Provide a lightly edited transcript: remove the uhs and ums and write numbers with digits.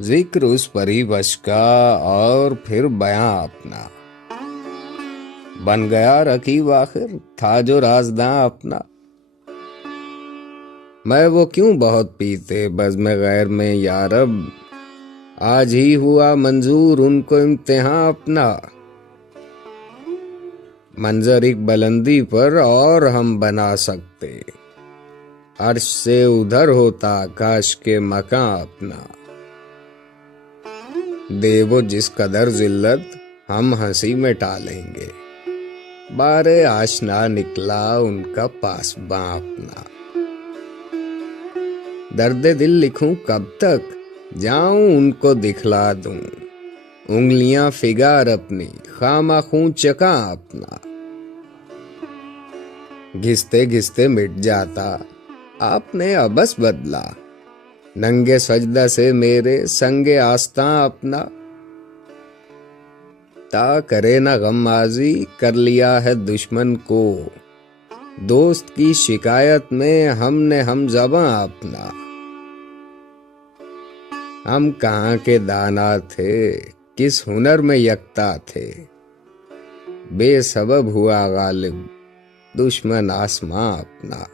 जिक्र उस परिवश का और फिर बयां अपना। बन गया रकीब आखिर था जो राज़दां अपना। मैं वो क्यों बहुत पीते बज़्म गैर में यारब, आज ही हुआ मंजूर उनको इम्तिहां अपना। मंजर एक बुलंदी पर और हम बना सकते, अर्श से उधर होता काश के मकां अपना। देवो जिस कदर जिल्लत हम हंसी में टालेंगे, बारे आशना निकला उनका पासबां अपना। दर्द दिल लिखूं कब तक जाऊं उनको दिखला दूं, उंगलियां फिगार अपनी खामाखूं चका अपना। घिसते घिसते मिट जाता आपने अबस बदला, नंगे सजदा से मेरे संगे आस्तां अपना। ता करे ना गमाजी कर लिया है दुश्मन को, दोस्त की शिकायत में हमने हम ज़बां अपना। हम कहाँ के दाना थे किस हुनर में यकता थे, बेसबब हुआ गालिब दुश्मन आसमां अपना।